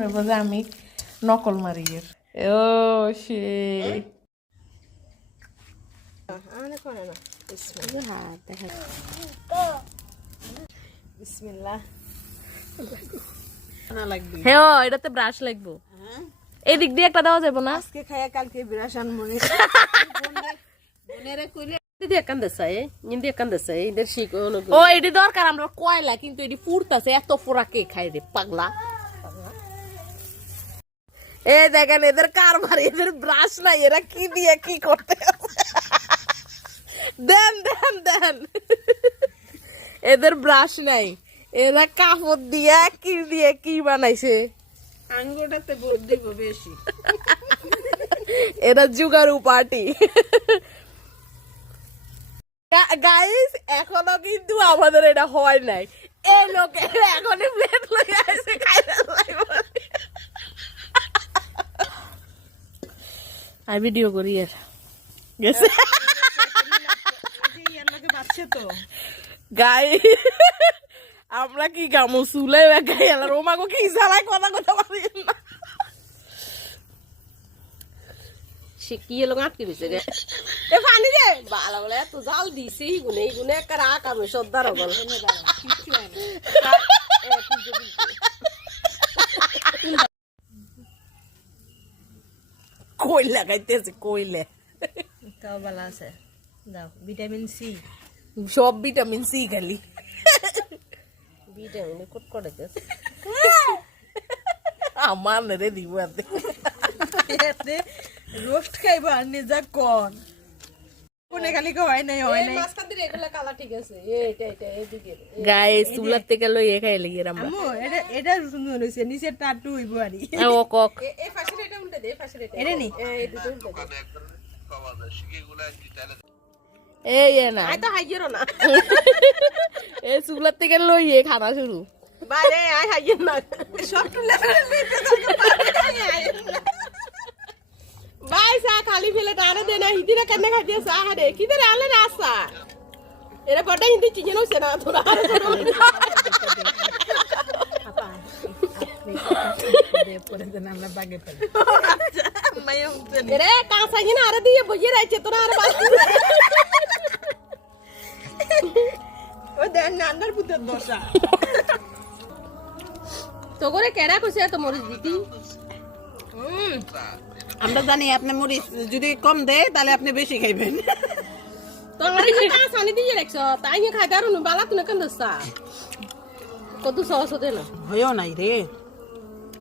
আমি নকল মারি এর ও সে হ্যাঁ এটাতে ব্রাশ লাগবো এই দিক দিয়ে একটা দেওয়া যাবো না আজকে খায়া কালকে ব্রাশ আনবো ও এটি দরকার আমরা কয়লা কিন্তু এটি ফুরতাছে এত ফোড়া কে খাই রে পাগলা এই দেখেন এদের কারবার এদের ব্রাশ নাই এরা কি দিয়ে কি করতে দেন দেন দেন এদের ব্রাশ নাই এরা কাপড় দিয়ে কি বানাইছে আঙ্গুরটাতে ভোট দিব বেশি এরা জুগারু পার্টি গাইস এখনো কিন্তু আমাদের এটা হয় নাই এই লোক এখনই প্লেট লয়ে আসে খাইতে লাগবে আর ভিডিও করি এর গেছে গাই আমরা কি গামো চুলাই গাই আর ওমাগো কি জ্বালায় কথা বলি না সে কি এলো আটকে দিছে রে এ পানি রে ভালো বলে এত জাল দিছে গুনে একটা রাখ আমি সর্দার হগল কই লাগাইতেছে কইলে তাও ভালো আছে দাও ভিটামিন সি সব ভিটামিন সি খালি ভিটামিন কোট করে দেস আমার রে দিব এতে রোস্ট খাইবা নিজা কোন কোনে খালি হয় নাই মাছখান দিয়ে এগুলা কালা ঠিক আছে এটা এদিকে গাইস চুলার থেকে লই খাই লাগি আমরা আম্মু এটা সুন্দর হইছে নিচে টাটু হইবো আরি ও কক এই পাশে এটা উল্টে দে পাশে এটা নি এই দুটো উল্টে দে এই না আই তো হাইয়েরো না এই চুলার থেকে লই খানা শুরু বাইরে আই হাইয়ের না সব তুলে লিখতে তো ভাই সা খালি ফেলে টানে দে না হিদিরা কেন খাইতে সা রে কি দে আলে রাসা এরা বড় হিন্দি চিজে নছে না তোরা পরে দেন আমরা বাগে ফেলে রে কাঁচা কিনা আরে দিয়ে বইয়ে রাইছে তোরা আর বাস ও দেন নান্দার পুতের দশা তো করে কেডা কইছে এত মরিচ দিতি আমরা জানি আপনি মরিচ যদি কম দেয় তাহলে আপনি বেশি খাইবেন তোরা এই কাঁচা আনি দিয়ে রাখছ তাই খাইতে আর বালা তুই কেন দসা কত সহজ হতে না হয়ও নাই রে